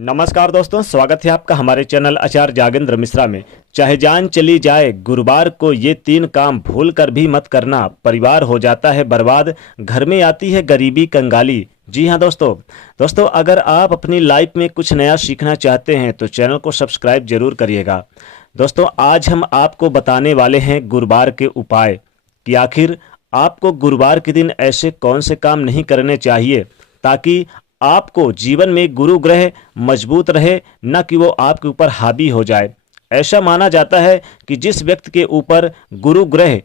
नमस्कार दोस्तों, स्वागत है आपका हमारे चैनल आचार्य जागेंद्र मिश्रा में। चाहे जान चली जाए, गुरुवार को ये 3 काम भूल कर भी मत करना। परिवार हो जाता है बर्बाद, घर में आती है गरीबी कंगाली। जी हाँ दोस्तों, अगर आप अपनी लाइफ में कुछ नया सीखना चाहते हैं तो चैनल को सब्सक्राइब जरूर करिएगा। दोस्तों, आज हम आपको बताने वाले हैं गुरुवार के उपाय कि आखिर आपको गुरुवार के दिन ऐसे कौन से काम नहीं करने चाहिए ताकि आपको जीवन में गुरु ग्रह मजबूत रहे, न कि वो आपके ऊपर हावी हो जाए। ऐसा माना जाता है कि जिस व्यक्ति के ऊपर गुरु ग्रह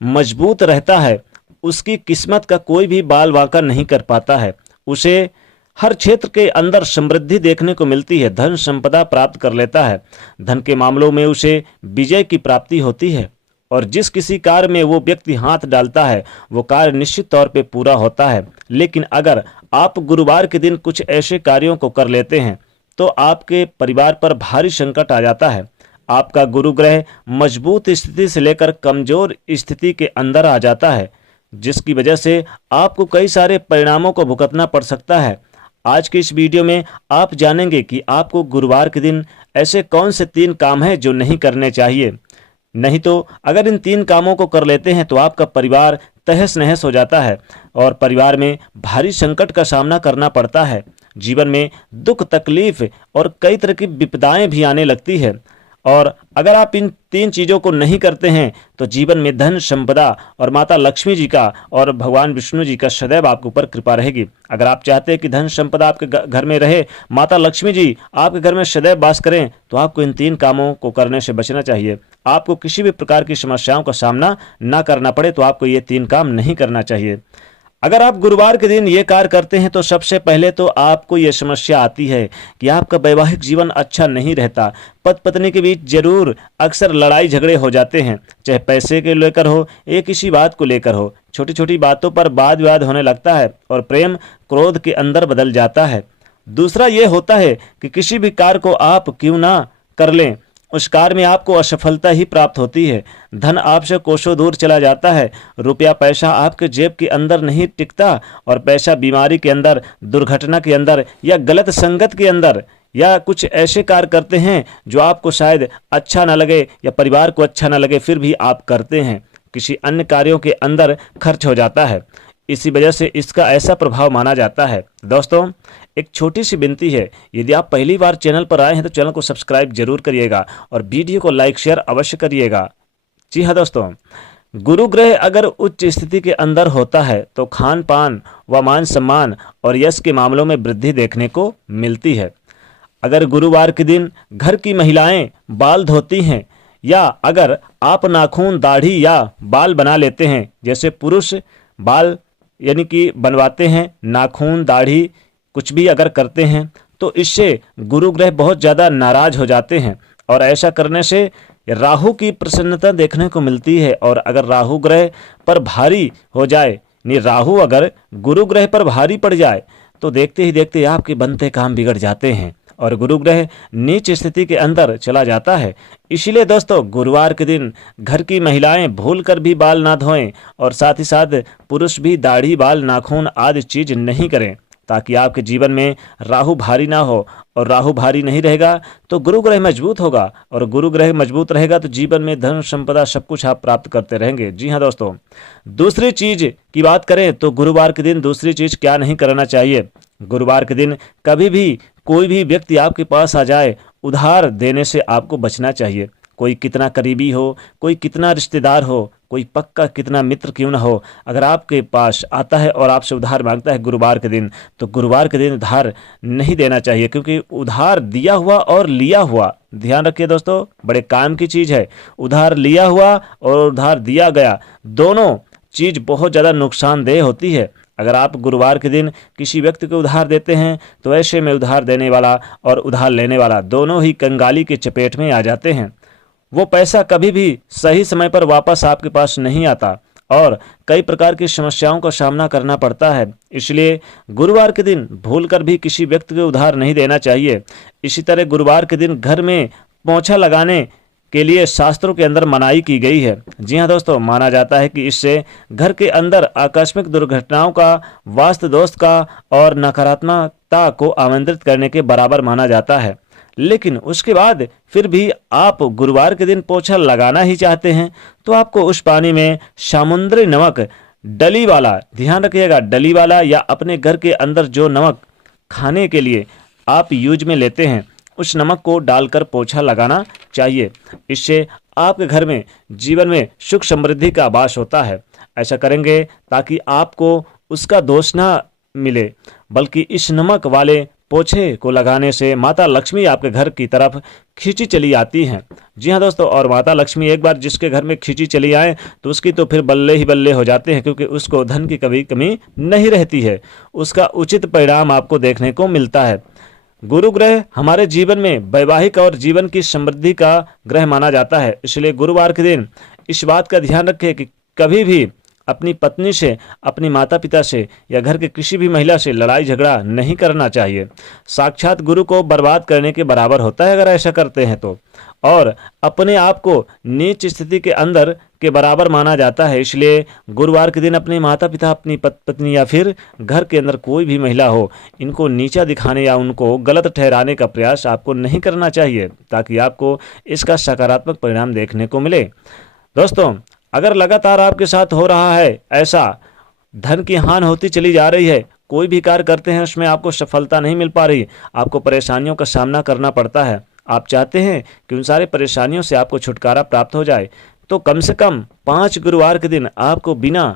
मजबूत रहता है उसकी किस्मत का कोई भी बाल वांका नहीं कर पाता है। उसे हर क्षेत्र के अंदर समृद्धि देखने को मिलती है, धन संपदा प्राप्त कर लेता है, धन के मामलों में उसे विजय की प्राप्ति होती है और जिस किसी कार्य में वो व्यक्ति हाथ डालता है वो कार्य निश्चित तौर पे पूरा होता है। लेकिन अगर आप गुरुवार के दिन कुछ ऐसे कार्यों को कर लेते हैं तो आपके परिवार पर भारी संकट आ जाता है। आपका गुरु ग्रह मजबूत स्थिति से लेकर कमजोर स्थिति के अंदर आ जाता है, जिसकी वजह से आपको कई सारे परिणामों को भुगतना पड़ सकता है। आज की इस वीडियो में आप जानेंगे कि आपको गुरुवार के दिन ऐसे कौन से 3 काम हैं जो नहीं करने चाहिए। नहीं तो अगर इन 3 कामों को कर लेते हैं तो आपका परिवार तहस नहस हो जाता है और परिवार में भारी संकट का सामना करना पड़ता है। जीवन में दुख तकलीफ और कई तरह की विपदाएं भी आने लगती है। और अगर आप इन 3 चीज़ों को नहीं करते हैं तो जीवन में धन संपदा और माता लक्ष्मी जी का और भगवान विष्णु जी का सदैव आपके ऊपर कृपा रहेगी। अगर आप चाहते हैं कि धन संपदा आपके घर में रहे, माता लक्ष्मी जी आपके घर में सदैव वास करें, तो आपको इन 3 कामों को करने से बचना चाहिए। आपको किसी भी प्रकार की समस्याओं का सामना ना करना पड़े तो आपको ये 3 काम नहीं करना चाहिए। अगर आप गुरुवार के दिन ये कार्य करते हैं तो सबसे पहले तो आपको ये समस्या आती है कि आपका वैवाहिक जीवन अच्छा नहीं रहता। पति पत्नी के बीच जरूर अक्सर लड़ाई झगड़े हो जाते हैं, चाहे पैसे के लेकर हो या किसी बात को लेकर हो। छोटी छोटी बातों पर वाद विवाद होने लगता है और प्रेम क्रोध के अंदर बदल जाता है। दूसरा ये होता है कि किसी भी कार्य को आप क्यों ना कर लें, उस कार्य में आपको असफलता ही प्राप्त होती है। धन आपसे कोसों दूर चला जाता है, रुपया पैसा आपके जेब के अंदर नहीं टिकता और पैसा बीमारी के अंदर, दुर्घटना के अंदर या गलत संगत के अंदर या कुछ ऐसे कार्य करते हैं जो आपको शायद अच्छा ना लगे या परिवार को अच्छा ना लगे, फिर भी आप करते हैं, किसी अन्य कार्यों के अंदर खर्च हो जाता है। इसी वजह से इसका ऐसा प्रभाव माना जाता है। दोस्तों, एक छोटी सी विनती है, यदि आप पहली बार चैनल पर आए हैं तो चैनल को सब्सक्राइब जरूर करिएगा और वीडियो को लाइक शेयर अवश्य करिएगा। जी हाँ दोस्तों, गुरु ग्रह अगर उच्च स्थिति के अंदर होता है तो खान पान व मान सम्मान और यश के मामलों में वृद्धि देखने को मिलती है। अगर गुरुवार के दिन घर की महिलाएं बाल धोती हैं या अगर आप नाखून दाढ़ी या बाल बना लेते हैं, जैसे पुरुष बाल यानी कि बनवाते हैं, नाखून दाढ़ी कुछ भी अगर करते हैं तो इससे गुरु ग्रह बहुत ज़्यादा नाराज हो जाते हैं और ऐसा करने से राहु की प्रसन्नता देखने को मिलती है। और अगर राहु ग्रह पर भारी हो जाए, यानी राहु अगर गुरु ग्रह पर भारी पड़ जाए तो देखते ही देखते आपके बनते काम बिगड़ जाते हैं और गुरु ग्रह नीच स्थिति के अंदर चला जाता है। इसलिए दोस्तों, गुरुवार के दिन घर की महिलाएं भूल कर भी बाल ना धोएं और साथ ही साथ पुरुष भी दाढ़ी बाल नाखून आदि चीज नहीं करें, ताकि आपके जीवन में राहु भारी ना हो। और राहु भारी नहीं रहेगा तो गुरु ग्रह मजबूत होगा और गुरु ग्रह मजबूत रहेगा तो जीवन में धन संपदा सब कुछ आप प्राप्त करते रहेंगे। जी हाँ दोस्तों, दूसरी चीज की बात करें तो गुरुवार के दिन दूसरी चीज क्या नहीं करना चाहिए। गुरुवार के दिन कभी भी कोई भी व्यक्ति आपके पास आ जाए, उधार देने से आपको बचना चाहिए। कोई कितना करीबी हो, कोई कितना रिश्तेदार हो, कोई पक्का कितना मित्र क्यों ना हो, अगर आपके पास आता है और आपसे उधार मांगता है गुरुवार के दिन, तो गुरुवार के दिन उधार नहीं देना चाहिए, क्योंकि उधार दिया हुआ और लिया हुआ, ध्यान रखिए दोस्तों, बड़े काम की चीज़ है। उधार लिया हुआ और उधार दिया गया दोनों चीज़ बहुत ज़्यादा नुकसानदेह होती है। अगर आप गुरुवार के दिन किसी व्यक्ति को उधार देते हैं तो ऐसे में उधार देने वाला और उधार लेने वाला दोनों ही कंगाली के चपेट में आ जाते हैं। वो पैसा कभी भी सही समय पर वापस आपके पास नहीं आता और कई प्रकार की समस्याओं का सामना करना पड़ता है। इसलिए गुरुवार के दिन भूलकर भी किसी व्यक्ति को उधार नहीं देना चाहिए। इसी तरह गुरुवार के दिन घर में पोंछा लगाने के लिए शास्त्रों के अंदर मनाही की गई है। जी हाँ दोस्तों, माना जाता है कि इससे घर के अंदर आकस्मिक दुर्घटनाओं का, वास्तु दोष का और नकारात्मकता को आमंत्रित करने के बराबर माना जाता है। लेकिन उसके बाद फिर भी आप गुरुवार के दिन पोछा लगाना ही चाहते हैं तो आपको उस पानी में समुद्री नमक डली वाला, ध्यान रखिएगा, डली वाला या अपने घर के अंदर जो नमक खाने के लिए आप यूज में लेते हैं उस नमक को डालकर पोछा लगाना चाहिए। इससे आपके घर में जीवन में सुख समृद्धि का वास होता है। ऐसा करेंगे ताकि आपको उसका दोष ना मिले, बल्कि इस नमक वाले पोछे को लगाने से माता लक्ष्मी आपके घर की तरफ खींची चली आती हैं। जी हाँ दोस्तों, और माता लक्ष्मी एक बार जिसके घर में खींची चली आए तो उसकी तो फिर बल्ले ही बल्ले हो जाते हैं, क्योंकि उसको धन की कभी कमी नहीं रहती है। उसका उचित परिणाम आपको देखने को मिलता है। गुरु ग्रह हमारे जीवन में वैवाहिक और जीवन की समृद्धि का ग्रह माना जाता है। इसलिए गुरुवार के दिन इस बात का ध्यान रखें कि कभी भी अपनी पत्नी से, अपनी माता पिता से या घर के किसी भी महिला से लड़ाई झगड़ा नहीं करना चाहिए। साक्षात गुरु को बर्बाद करने के बराबर होता है अगर ऐसा करते हैं तो। और अपने आप को नीच स्थिति के अंदर के बराबर माना जाता है। इसलिए गुरुवार के दिन अपने माता पिता, अपनी पत्नी या फिर घर के अंदर कोई भी महिला हो, इनको नीचा दिखाने या उनको गलत ठहराने का प्रयास आपको नहीं करना चाहिए, ताकि आपको इसका सकारात्मक परिणाम देखने को मिले। दोस्तों, अगर लगातार आपके साथ हो रहा है ऐसा, धन की हानि होती चली जा रही है, कोई भी कार्य करते हैं उसमें आपको सफलता नहीं मिल पा रही, आपको परेशानियों का सामना करना पड़ता है, आप चाहते हैं कि उन सारी परेशानियों से आपको छुटकारा प्राप्त हो जाए, तो कम से कम 5 गुरुवार के दिन आपको बिना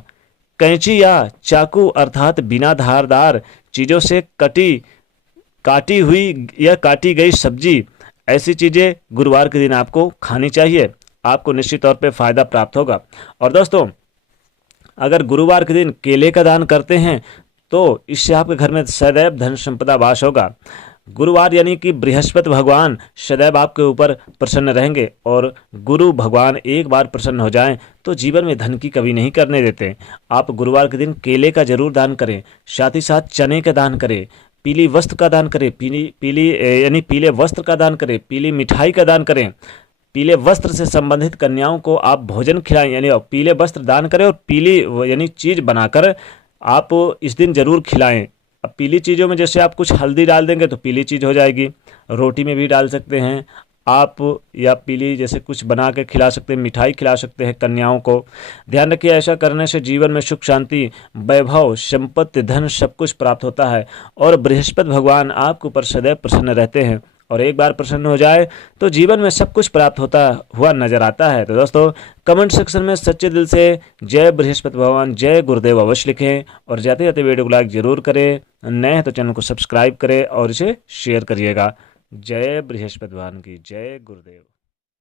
कैंची या चाकू अर्थात बिना धारदार चीज़ों से काटी हुई या काटी गई सब्जी, ऐसी चीज़ें गुरुवार के दिन आपको खानी चाहिए। आपको निश्चित तौर पे फायदा प्राप्त होगा। और दोस्तों, अगर गुरुवार के दिन केले का दान करते हैं तो इससे आपके घर में सदैव धन संपदा वास होगा। गुरुवार यानी कि बृहस्पति भगवान सदैव आपके ऊपर प्रसन्न रहेंगे, और गुरु भगवान एक बार प्रसन्न हो जाएं तो जीवन में धन की कमी नहीं करने देते। आप गुरुवार के दिन केले का जरूर दान करें, साथ ही साथ चने का दान करें, पीली वस्त्र का दान करें, पीले वस्त्र का दान करें, पीली मिठाई का दान करें, पीले वस्त्र से संबंधित कन्याओं को आप भोजन खिलाएं, यानी पीले वस्त्र दान करें और पीली यानी चीज़ बनाकर आप इस दिन जरूर खिलाएं। अब पीली चीज़ों में जैसे आप कुछ हल्दी डाल देंगे तो पीली चीज़ हो जाएगी, रोटी में भी डाल सकते हैं आप, या पीली जैसे कुछ बना के खिला सकते हैं, मिठाई खिला सकते हैं कन्याओं को। ध्यान रखिए, ऐसा करने से जीवन में सुख शांति, वैभव, संपत्ति, धन सब कुछ प्राप्त होता है, और बृहस्पति भगवान आपके ऊपर सदैव प्रसन्न रहते हैं, और एक बार प्रसन्न हो जाए तो जीवन में सब कुछ प्राप्त होता हुआ नजर आता है। तो दोस्तों, कमेंट सेक्शन में सच्चे दिल से जय बृहस्पति भगवान, जय गुरुदेव अवश्य लिखें, और जाते जाते वीडियो को लाइक जरूर करें। नए हैं तो चैनल को सब्सक्राइब करें और इसे शेयर करिएगा। जय बृहस्पति भगवान की, जय गुरुदेव।